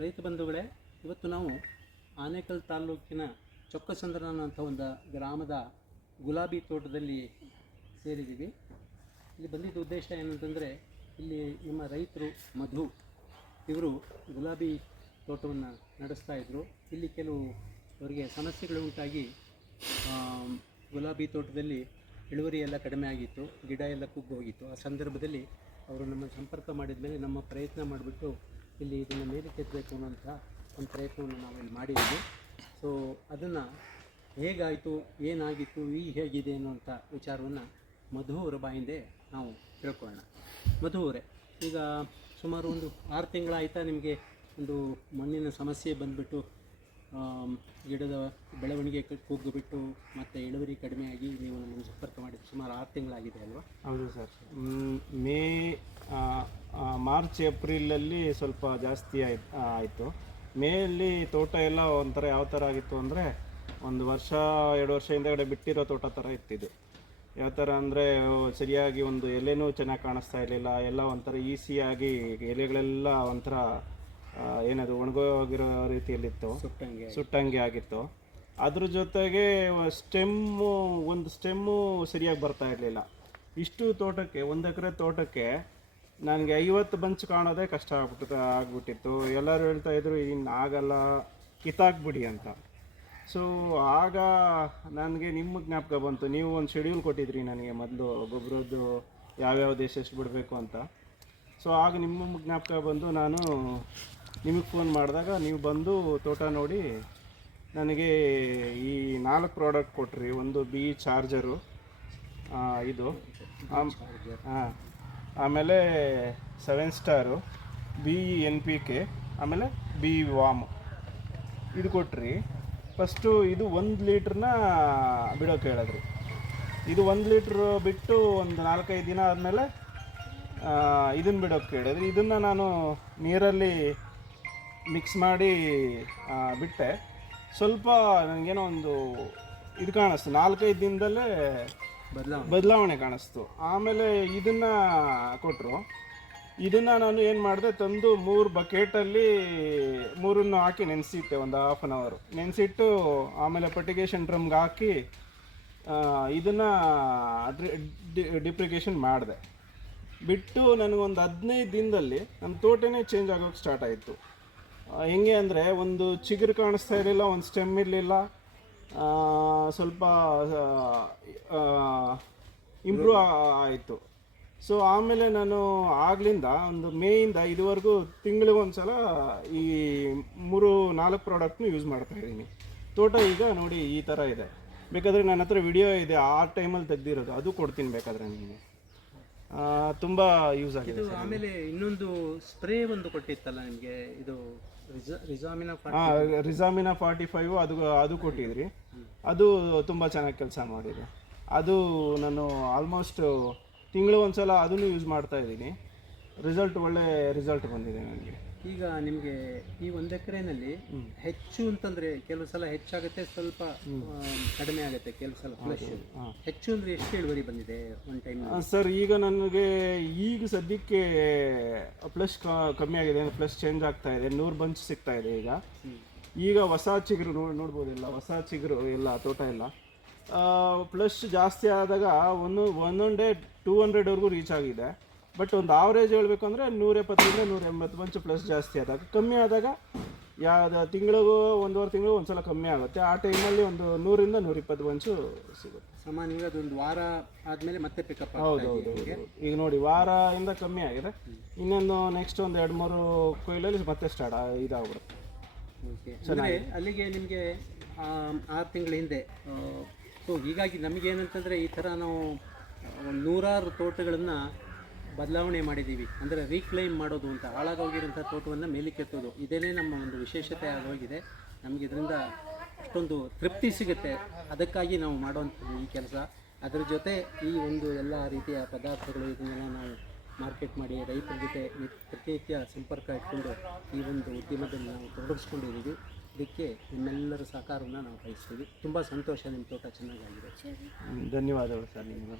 ರೈತ ಬಂಧುಗಳೇ, ಇವತ್ತು ನಾವು ಆನೇಕಲ್ ತಾಲೂಕಿನ ಚೊಕ್ಕಸಂದ್ರ ಅನ್ನುವಂಥ ಒಂದು ಗ್ರಾಮದ ಗುಲಾಬಿ ತೋಟದಲ್ಲಿ ಸೇರಿದ್ದೀವಿ. ಇಲ್ಲಿ ಬಂದಿದ್ದ ಉದ್ದೇಶ ಏನಂತಂದರೆ, ಇಲ್ಲಿ ನಮ್ಮ ರೈತರು ಮಧು ಇವರು ಗುಲಾಬಿ ತೋಟವನ್ನು ನಡೆಸ್ತಾ ಇದ್ದರು. ಇಲ್ಲಿ ಕೆಲವು ಅವರಿಗೆ ಸಮಸ್ಯೆಗಳು ಉಂಟಾಗಿ ಗುಲಾಬಿ ತೋಟದಲ್ಲಿ ಇಳುವರಿ ಎಲ್ಲ ಕಡಿಮೆ ಆಗಿತ್ತು, ಗಿಡ ಎಲ್ಲ ಕುಗ್ಗಿ ಹೋಗಿತ್ತು. ಆ ಸಂದರ್ಭದಲ್ಲಿ ಅವರು ನಮ್ಮ ಸಂಪರ್ಕ ಮಾಡಿದ ಮೇಲೆ ನಮ್ಮ ಪ್ರಯತ್ನ ಮಾಡಿಬಿಟ್ಟು ಇಲ್ಲಿ ಇದನ್ನು ಮೇಲೆ ಕೆತ್ತಬೇಕು ಅನ್ನೋಂಥ ಒಂದು ಪ್ರಯತ್ನವನ್ನು ನಾವು ಇಲ್ಲಿ ಮಾಡಿದ್ದೀವಿ. ಸೊ ಅದನ್ನು ಹೇಗಾಯಿತು, ಏನಾಗಿತ್ತು, ಹೇಗಿದೆ ಅನ್ನುವಂಥ ವಿಚಾರವನ್ನು ಮಧು ಅವರ ಬಾಯಿಂದೆ ನಾವು ತಿಳ್ಕೊಳ್ಳೋಣ. ಮಧು ಅವರೇ, ಈಗ ಸುಮಾರು ಒಂದು 6 ತಿಂಗಳಾಯಿತಾ ನಿಮಗೆ ಒಂದು ಮಣ್ಣಿನ ಸಮಸ್ಯೆ ಬಂದುಬಿಟ್ಟು ಗಿಡದ ಬೆಳವಣಿಗೆ ಕುಗ್ಗಿಬಿಟ್ಟು ಮತ್ತು ಇಳುವರಿ ಕಡಿಮೆಯಾಗಿ ನೀವು ನಮ್ಮನ್ನು ಸಂಪರ್ಕ ಮಾಡಿದ್ದು ಸುಮಾರು 6 ತಿಂಗಳಾಗಿದೆ ಅಲ್ವಾ? ಹೌದು ಸರ್. ಮಾರ್ಚ್ ಏಪ್ರಿಲಲ್ಲಿ ಸ್ವಲ್ಪ ಜಾಸ್ತಿ ಆಯಿತು. ಮೇಯಲ್ಲಿ ತೋಟ ಎಲ್ಲ ಒಂಥರ ಯಾವ ಥರ ಆಗಿತ್ತು ಅಂದರೆ, 1 ವರ್ಷ 2 ವರ್ಷ ಹಿಂದೆಗಡೆ ಬಿಟ್ಟಿರೋ ತೋಟ ಥರ ಇತ್ತಿದ್ದು. ಯಾವ ಥರ ಅಂದರೆ, ಸರಿಯಾಗಿ ಒಂದು ಎಲೆನೂ ಚೆನ್ನಾಗಿ ಕಾಣಿಸ್ತಾ ಇರಲಿಲ್ಲ. ಎಲ್ಲ ಒಂಥರ ಈಸಿಯಾಗಿ ಎಲೆಗಳೆಲ್ಲ ಒಂಥರ ಏನದು ಒಣಗೋಗಿರೋ ರೀತಿಯಲ್ಲಿತ್ತು, ಸುಟ್ಟಂಗೆ ಆಗಿತ್ತು. ಅದ್ರ ಜೊತೆಗೆ ಒಂದು ಸ್ಟೆಮ್ಮು ಸರಿಯಾಗಿ ಬರ್ತಾ ಇರಲಿಲ್ಲ. ಇಷ್ಟು ತೋಟಕ್ಕೆ, 1 ಎಕರೆ ತೋಟಕ್ಕೆ ನನಗೆ 50 ಬಂಚ್ ಕಾಣೋದೇ ಕಷ್ಟ ಆಗ್ಬಿಟ್ಟಿತ್ತು. ಎಲ್ಲರೂ ಹೇಳ್ತಾಯಿದ್ರು, ಇನ್ನು ಆಗಲ್ಲ, ಕಿತ್ತಾಕ್ಬಿಡಿ ಅಂತ. ಸೊ ಆಗ ನನಗೆ ನಿಮ್ಮ ಜ್ಞಾಪಕ ಬಂತು. ನೀವು ಒಂದು ಶೆಡ್ಯೂಲ್ ಕೊಟ್ಟಿದ್ರಿ ನನಗೆ ಮೊದಲು, ಗೊಬ್ಬರದ್ದು ಯಾವ್ಯಾವ ದೇಶ ಎಷ್ಟು ಬಿಡಬೇಕು ಅಂತ. ಸೊ ಆಗ ನಿಮ್ಮ ಜ್ಞಾಪಕ ಬಂದು ನಾನು ನಿಮಗೆ ಫೋನ್ ಮಾಡಿದಾಗ ನೀವು ಬಂದು ತೋಟ ನೋಡಿ ನನಗೆ ಈ 4 ಪ್ರಾಡಕ್ಟ್ ಕೊಟ್ರಿ. ಒಂದು ಬಿ ಚಾರ್ಜರು, ಇದು ಆಮೇಲೆ 7 ಸ್ಟಾರು, ಬಿ NPK, ಆಮೇಲೆ ಬಿ ವಾಮ್ ಇದು ಕೊಟ್ರಿ. ಫಸ್ಟು ಇದು 1 ಲೀಟ್ರನ್ನ ಬಿಡೋಕೆ ಹೇಳಿದ್ರಿ. ಇದು 1 ಲೀಟ್ರ್ ಬಿಟ್ಟು ಒಂದು 4-5 ದಿನ ಆದಮೇಲೆ ಇದನ್ನು ಬಿಡೋಕೆ ಹೇಳಿದ್ರಿ. ಇದನ್ನು ನಾನು ನೀರಲ್ಲಿ ಮಿಕ್ಸ್ ಮಾಡಿ ಬಿಟ್ಟೆ. ಸ್ವಲ್ಪ ನನಗೇನೋ ಒಂದು ಇದು ಕಾಣಿಸ್ತು, 4-5 ದಿನದಲ್ಲೇ ಬದಲಾವಣೆ ಕಾಣಿಸ್ತು. ಆಮೇಲೆ ಇದನ್ನು ಕೊಟ್ಟರು. ಇದನ್ನು ನಾನು ಏನು ಮಾಡಿದೆ, ತಂದು 3 ಬಕೆಟಲ್ಲಿ 3 ಹಾಕಿ ನೆನೆಸಿಟ್ಟೆ. ಒಂದು ½ ಅನ್ ಅವರು ನೆನೆಸಿಟ್ಟು ಆಮೇಲೆ ಫರ್ಟಿಗೇಷನ್ ಡ್ರಮ್ಗೆ ಹಾಕಿ ಇದನ್ನು ಡಿಪ್ರಿಗೇಷನ್ ಮಾಡಿದೆ. ಬಿಟ್ಟು ನನಗೊಂದು 15 ದಿನದಲ್ಲಿ ನಮ್ಮ ತೋಟನೇ ಚೇಂಜ್ ಆಗೋಕ್ಕೆ ಸ್ಟಾರ್ಟ್ ಆಯಿತು. ಹೆಂಗೆ ಅಂದರೆ, ಒಂದು ಚಿಗುರು ಕಾಣಿಸ್ತಾ ಇರಲಿಲ್ಲ, ಒಂದು ಸ್ಟೆಮ್ ಇರಲಿಲ್ಲ, ಸ್ವಲ್ಪ ಇಂಪ್ರೂವ್ ಆಯಿತು. ಸೊ ಆಮೇಲೆ ನಾನು ಆಗ್ಲಿಂದ ಒಂದು ಮೇಯಿಂದ ಇದುವರೆಗೂ ತಿಂಗಳಿಗೊಂದು ಸಲ ಈ 3-4 ಪ್ರಾಡಕ್ಟ್ನು ಯೂಸ್ ಮಾಡ್ತಾಯಿದ್ದೀನಿ. ತೋಟ ಈಗ ನೋಡಿ ಈ ಥರ ಇದೆ. ಬೇಕಾದರೆ ನನ್ನ ಹತ್ರ ವಿಡಿಯೋ ಇದೆ, ಆ ಟೈಮಲ್ಲಿ ತೆಗ್ದಿರೋದು, ಅದು ಕೊಡ್ತೀನಿ ಬೇಕಾದರೆ ನಿಮಗೆ. ತುಂಬ ಯೂಸ್ ಆಗಿದೆ. ಆಮೇಲೆ ಇನ್ನೊಂದು ಸ್ಪ್ರೇ ಒಂದು ಕೊಟ್ಟಿತ್ತಲ್ಲ ನಿಮಗೆ, ಇದು ರಿಜಾಮಿನಾ 45 ಅದು ಕೊಟ್ಟಿದ್ರಿ. ಅದು ತುಂಬ ಚೆನ್ನಾಗಿ ಕೆಲಸ ಮಾಡಿದೆ. ಅದು ನಾನು ಆಲ್ಮೋಸ್ಟ್ ತಿಂಗಳು ಸಲ ಅದನ್ನು ಯೂಸ್ ಮಾಡ್ತಾ ಇದ್ದೀನಿ. ಒಳ್ಳೆ ರಿಸಲ್ಟ್ ಬಂದಿದೆ ನನಗೆ. ಈಗ ನಿಮಗೆ ಈ 1 ಎಕರೆನಲ್ಲಿ ಹೆಚ್ಚು ಅಂತಂದರೆ ಕೆಲವು ಸಲ ಹೆಚ್ಚಾಗುತ್ತೆ, ಸ್ವಲ್ಪ ಕಡಿಮೆ ಆಗುತ್ತೆ, ಕೆಲವು ಸಲ ಫ್ಲಶ್. ಹೆಚ್ಚು ಅಂದರೆ ಎಷ್ಟು ಇಳುವರಿ ಬಂದಿದೆ ಒಂದು ಟೈಮ್? ಸರ್, ಈಗ ನನಗೆ ಈಗ ಸದ್ಯಕ್ಕೆ ಫ್ಲಶ್ ಕಮ್ಮಿ ಆಗಿದೆ, ಫ್ಲಶ್ ಚೇಂಜ್ ಆಗ್ತಾ ಇದೆ. 100 ಬಂಚ್ ಸಿಗ್ತಾ ಇದೆ ಈಗ ಹೊಸ ಚಿಗುರು ನೋಡ್ಬೋದಿಲ್ಲ, ಹೊಸ ಚಿಗುರು ಎಲ್ಲ ತೋಟ ಎಲ್ಲ. ಫ್ಲಶ್ ಜಾಸ್ತಿ ಆದಾಗ ಒಂದೊಂದು ಡೇ 200ವರೆಗೂ ರೀಚ್ ಆಗಿದೆ. ಬಟ್ ಒಂದು ಆವ್ರೇಜ್ ಹೇಳಬೇಕು ಅಂದರೆ 170-180 ಬಂಚ್ ಪ್ಲಸ್ ಜಾಸ್ತಿ ಆದಾಗ. ಕಮ್ಮಿ ಆದಾಗ ಯಾವ್ದು ತಿಂಗಳಿಗೂ 1.5 ತಿಂಗಳು ಒಂದು ಸಲ ಕಮ್ಮಿ ಆಗುತ್ತೆ. ಆ ಟೈಮಲ್ಲಿ ಒಂದು 100-120 ಬಂಚು ಸಿಗುತ್ತೆ. ಸಾಮಾನ್ಯವಾಗಿ ಅದೊಂದು ವಾರ ಆದಮೇಲೆ ಮತ್ತೆ ಪಿಕಪ್. ಹೌದು. ಈಗ ನೋಡಿ, ವಾರದಿಂದ ಕಮ್ಮಿ ಆಗಿದೆ. ಇನ್ನೊಂದು ನೆಕ್ಸ್ಟ್ ಒಂದು 2-3 ಕೊಯ್ಲಲ್ಲಿ ಮತ್ತೆ ಸ್ಟಾರ್ಟ್ ಇದಾಗ್ಬಿಡುತ್ತೆ. ಅಂದರೆ ಅಲ್ಲಿಗೆ ನಿಮಗೆ 6 ತಿಂಗಳ ಹಿಂದೆ. ಸೊ ಹೀಗಾಗಿ ನಮಗೇನಂತಂದರೆ, ಈ ಥರ ನಾವು 100 ತೋಟಗಳನ್ನು ಬದಲಾವಣೆ ಮಾಡಿದ್ದೀವಿ. ಅಂದರೆ ರೀಕ್ಲೈಮ್ ಮಾಡೋದು ಅಂತ, ಹಾಳಾಗೋಗಿರೋಂಥ ತೋಟವನ್ನು ಮೇಲಕ್ಕೆತ್ತೋದು, ಇದೇನೇ ನಮ್ಮ ಒಂದು ವಿಶೇಷತೆ ಆಗೋಗಿದೆ. ನಮಗೆ ಇದರಿಂದ ಅಷ್ಟೊಂದು ತೃಪ್ತಿ ಸಿಗುತ್ತೆ. ಅದಕ್ಕಾಗಿ ನಾವು ಮಾಡುವಂಥದ್ದು ಈ ಕೆಲಸ. ಅದರ ಜೊತೆ ಈ ಒಂದು ಎಲ್ಲ ರೀತಿಯ ಪದಾರ್ಥಗಳು, ಇದನ್ನೆಲ್ಲ ನಾವು ಮಾರ್ಕೆಟ್ ಮಾಡಿ ರೈತರ ಜೊತೆ ಪ್ರತಿನಿತ್ಯ ಸಂಪರ್ಕ ಇಟ್ಕೊಂಡು ಈ ಒಂದು ಉದ್ಯಮದಲ್ಲಿ ನಾವು ತೊಡಗಿಸ್ಕೊಂಡಿದ್ದೀವಿ. ಇದಕ್ಕೆ ನಿಮ್ಮೆಲ್ಲರ ಸಹಕಾರವನ್ನು ನಾವು ಬಯಸ್ತೀವಿ. ತುಂಬ ಸಂತೋಷ, ನಿಮ್ಮ ತೋಟ ಚೆನ್ನಾಗಾಗಿದೆ. ಧನ್ಯವಾದಗಳು ಸರ್ ನಿಮಗೆ.